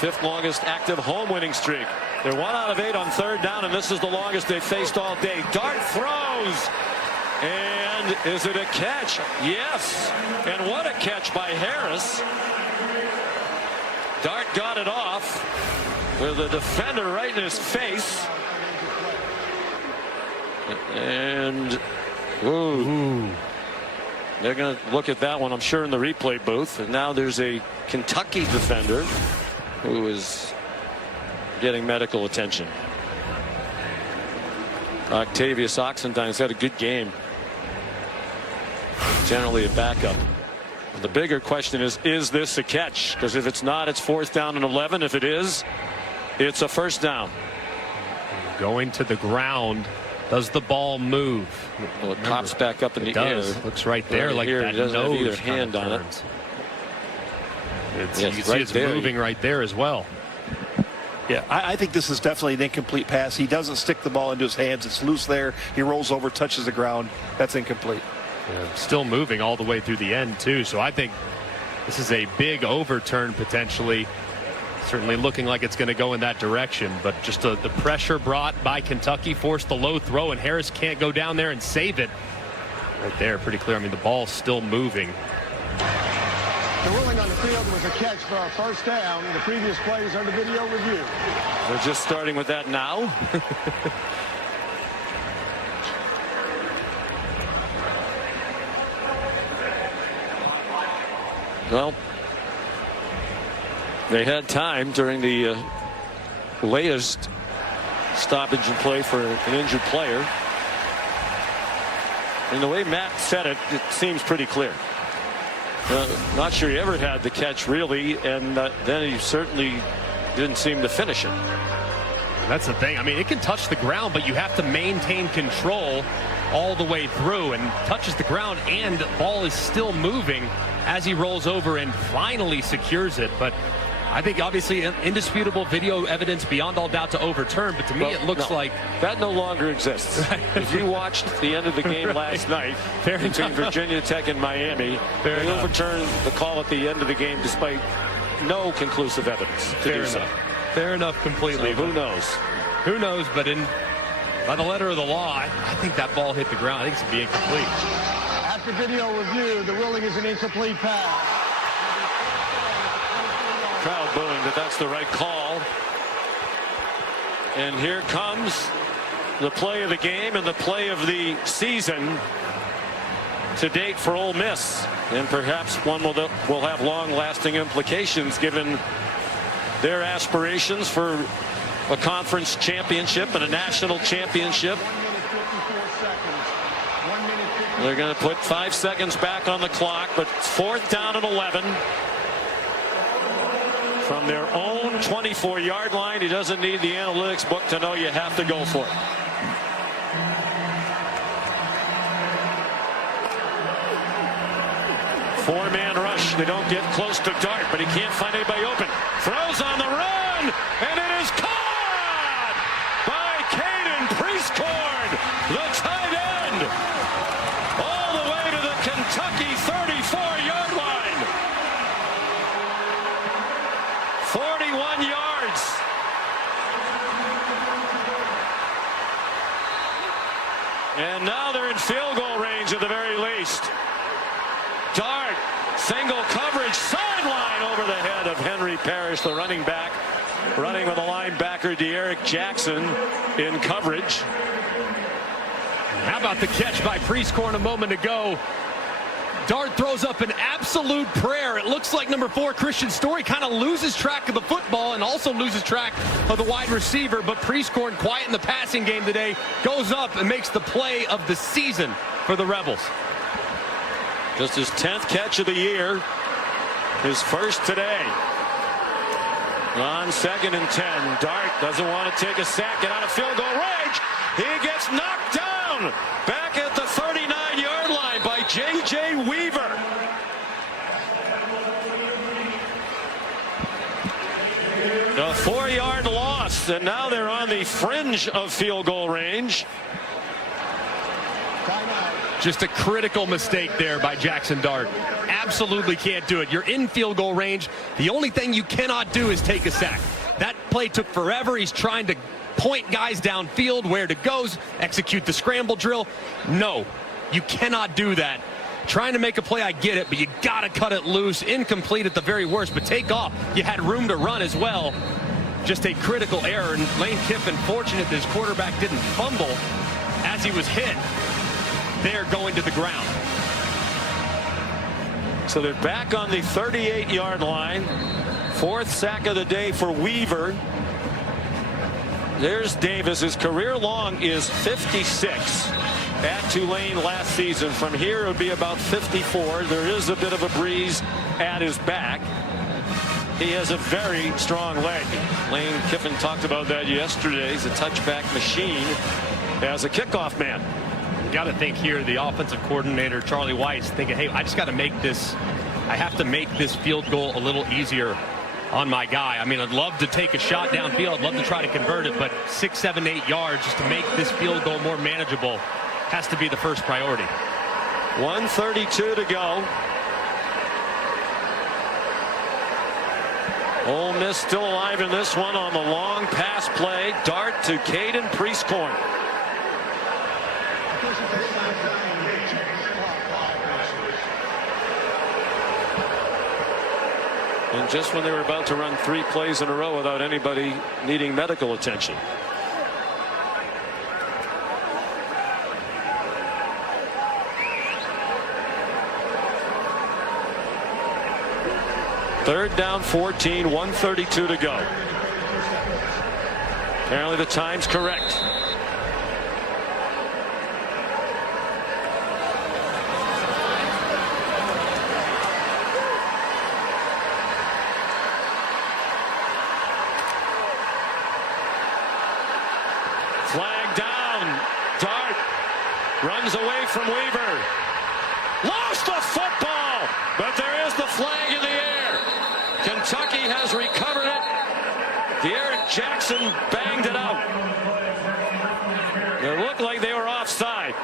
fifth longest active home winning streak. They're 1 out of 8 on third down, and this is the longest they've faced all day. Dart throws, and is it a catch? Yes, and what a catch by Harris. Dart got it off with a defender right in his face, and ooh. They're going to look at that one, I'm sure, in the replay booth. And now there's a Kentucky defender who is getting medical attention. Octavius Oxendine's had a good game. Generally a backup. The bigger question is this a catch? Because if it's not, it's 4th down and 11. If it is, it's a first down. Going to the ground. Does the ball move? Well, it pops back up in the air. Looks right there like here, that it doesn't have either nose hand on it. You can see it's moving right there as well. Yeah, I think this is definitely an incomplete pass. He doesn't stick the ball into his hands. It's loose there. He rolls over, touches the ground. That's incomplete. Yeah, still moving all the way through the end, too. So I think this is a big overturn potentially. Certainly looking like it's going to go in that direction, but just the pressure brought by Kentucky forced the low throw, and Harris can't go down there and save it. Right there, pretty clear. I mean, the ball's still moving. The ruling on the field was a catch for a first down. The previous play is under video review. They're just starting with that now. Well, they had time during the latest stoppage in play for an injured player. And the way Matt said it, it seems pretty clear. Not sure he ever had the catch, really, and then he certainly didn't seem to finish it. That's the thing. I mean, it can touch the ground, but you have to maintain control all the way through, and touches the ground, and the ball is still moving as he rolls over and finally secures it. But I think obviously indisputable video evidence beyond all doubt to overturn, but to me it looks like that no longer exists. If you watched the end of the game last night between Virginia Tech and Miami, they overturned the call at the end of the game despite no conclusive evidence to do so. Fair enough, completely. So who knows? Who knows? But by the letter of the law, I think that ball hit the ground. I think it's going to be incomplete. After video review, the ruling is an incomplete pass. Crowd booing, but that's the right call. And here comes the play of the game and the play of the season to date for Ole Miss, and perhaps one will have long-lasting implications given their aspirations for a conference championship and a national championship. They're going to put 5 seconds back on the clock, but 4th down and 11. From their own 24-yard line. He doesn't need the analytics book to know you have to go for it. Four-man rush. They don't get close to Dart, but he can't find anybody open. Throws on the run, and it is caught by Caden Priestcorn, the tight end, all the way to the Kentucky 34-yard line. 41 yards. And now they're in field goal range at the very least. Dart, single coverage, sideline over the head of Henry Parrish, the running back, running with a linebacker, De'Eric Jackson, in coverage. How about the catch by Priestcorn a moment ago? Dart throws up an absolute prayer. It looks like number 4, Christian Story, kind of loses track of the football and also loses track of the wide receiver. But Priestcorn, quiet in the passing game today, goes up and makes the play of the season for the Rebels. Just his 10th catch of the year. His first today. On 2nd and 10. Dart doesn't want to take a sack, get out of field goal range. He gets knocked down back at the 39-yard line by J.J. Weaver. A 4-yard loss, and now they're on the fringe of field goal range. Timeout. Just a critical mistake there by Jackson Dart. Absolutely can't do it. You're in field goal range. The only thing you cannot do is take a sack. That play took forever. He's trying to point guys downfield where to go, execute the scramble drill. No, you cannot do that. Trying to make a play, I get it, but you got to cut it loose. Incomplete at the very worst, but take off. You had room to run as well. Just a critical error, and Lane Kiffin fortunate that his quarterback didn't fumble as he was hit. They're going to the ground. So they're back on the 38-yard line. Fourth sack of the day for Weaver. There's Davis. His career long is 56 at Tulane last season. From here it would be about 54. There is a bit of a breeze at his back. He has a very strong leg. Lane Kiffin talked about that yesterday. He's a touchback machine as a kickoff man. You got to think here, the offensive coordinator, Charlie Weiss, thinking, hey, I just got to make this, I have to make this field goal a little easier on my guy. I mean, I'd love to take a shot downfield. I'd love to try to convert it, but 6, 7, 8 yards just to make this field goal more manageable has to be the first priority. 1:32 to go. Ole Miss still alive in this one on the long pass play. Dart to Caden Priestcorn. And just when they were about to run 3 plays in a row without anybody needing medical attention. Third down 14, 1:32 to go. Apparently the time's correct. Flag down. Dart runs away from Weaver. Lost the football, but there is the flag in the air. Kentucky has recovered it. De'Aaron Jackson banged it out. It looked like they were offside.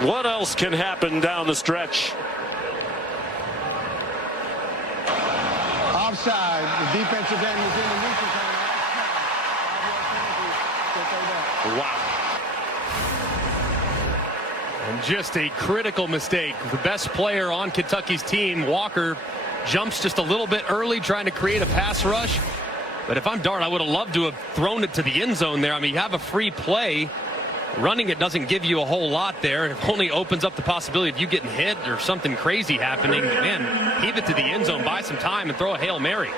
What else can happen down the stretch? Offside. The defensive end was in the neutral zone. Wow. And just a critical mistake. The best player on Kentucky's team, Walker, jumps just a little bit early trying to create a pass rush. But if I'm Dart, I would have loved to have thrown it to the end zone there. I mean, you have a free play. Running it doesn't give you a whole lot there. It only opens up the possibility of you getting hit or something crazy happening. Man, heave it to the end zone, buy some time, and throw a Hail Mary.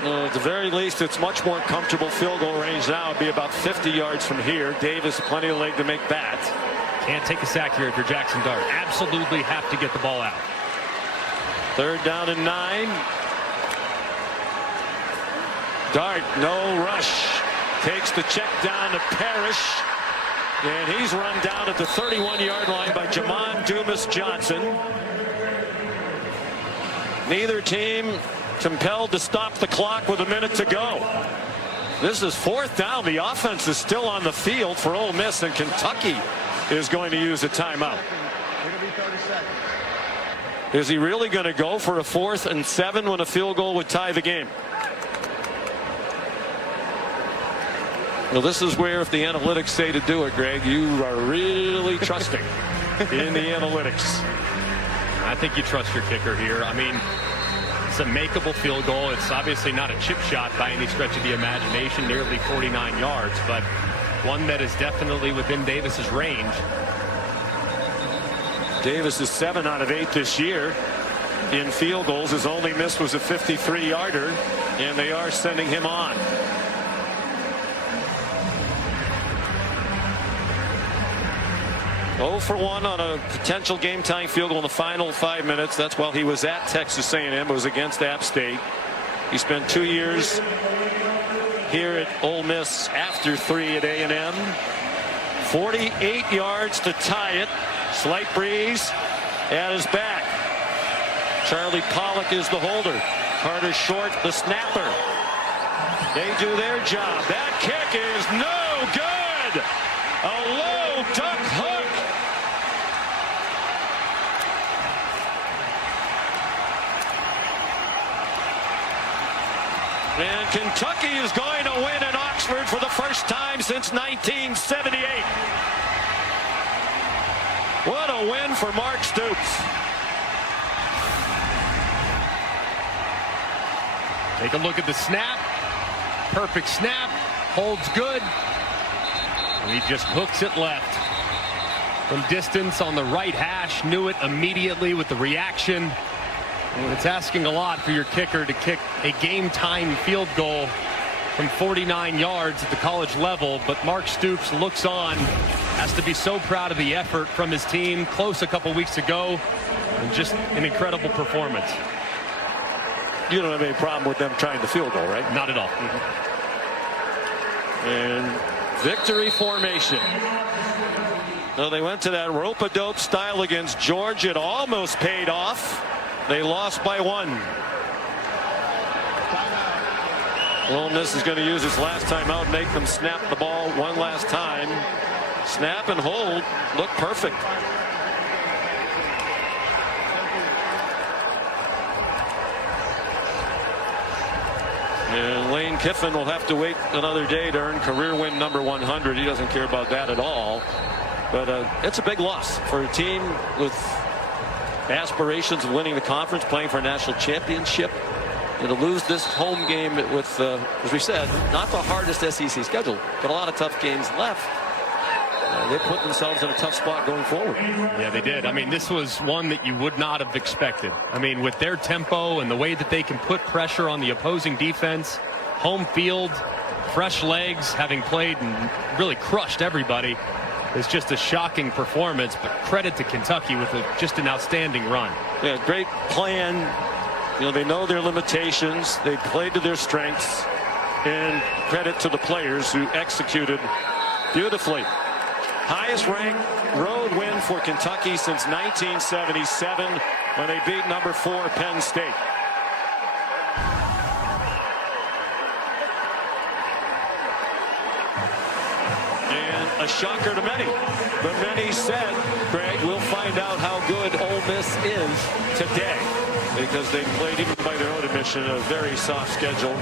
At the very least, it's much more comfortable field goal range now. It'd be about 50 yards from here. Davis, plenty of leg to make that. Can't take a sack here if you're Jackson Dart. Absolutely have to get the ball out. Third down and 9. Dart, no rush. Takes the check down to Parrish. And he's run down at the 31-yard line by Jamon Dumas-Johnson. Neither team compelled to stop the clock with a minute to go. This is fourth down. The offense is still on the field for Ole Miss, and Kentucky is going to use a timeout. It'll be 30 seconds. Is he really going to go for a 4th and 7 when a field goal would tie the game? Well, this is where, if the analytics say to do it, Greg, you are really trusting in the analytics. I think you trust your kicker here. I mean, it's a makeable field goal. It's obviously not a chip shot by any stretch of the imagination, nearly 49 yards, but one that is definitely within Davis's range. Davis is 7 out of 8 this year in field goals. His only miss was a 53-yarder, and they are sending him on. Oh for 1 on a potential game-tying field goal in the final 5 minutes. That's while he was at Texas A&M. It was against App State. He spent 2 years here at Ole Miss after 3 at A&M. 48 yards to tie it. Slight breeze at his back. Charlie Pollock is the holder. Carter Short, the snapper. They do their job. That kick is no good. A low duck hook. And Kentucky is going to win in Oxford for the first time since 1978. What a win for Mark Stoops. Take a look at the snap. Perfect snap. Holds good. And he just hooks it left. From distance on the right hash. Knew it immediately with the reaction. And it's asking a lot for your kicker to kick a game-time field goal from 49 yards at the college level. But Mark Stoops looks on. Has to be so proud of the effort from his team. Close a couple weeks ago. And just an incredible performance. You don't have any problem with them trying the field goal, right? Not at all. And victory formation. So they went to that rope-a-dope style against Georgia. It almost paid off. They lost by 1. Ole Miss is going to use his last time out, make them snap the ball one last time. Snap and hold. Look perfect. And Lane Kiffin will have to wait another day to earn career win number 100. He doesn't care about that at all. But it's a big loss for a team with aspirations of winning the conference, playing for a national championship. And to lose this home game with, as we said, not the hardest SEC schedule, but a lot of tough games left. They put themselves in a tough spot going forward. Yeah, they did. I mean, this was one that you would not have expected. I mean, with their tempo and the way that they can put pressure on the opposing defense, home field, fresh legs, having played and really crushed everybody. It's just a shocking performance, but credit to Kentucky with just an outstanding run. Yeah, great plan. You know, they know their limitations. They played to their strengths. And credit to the players who executed beautifully. Highest ranked road win for Kentucky since 1977 when they beat number 4 Penn State. And a shocker to many. But many said, Greg, we'll find out how good Ole Miss is today, because they played, even by their own admission, a very soft schedule.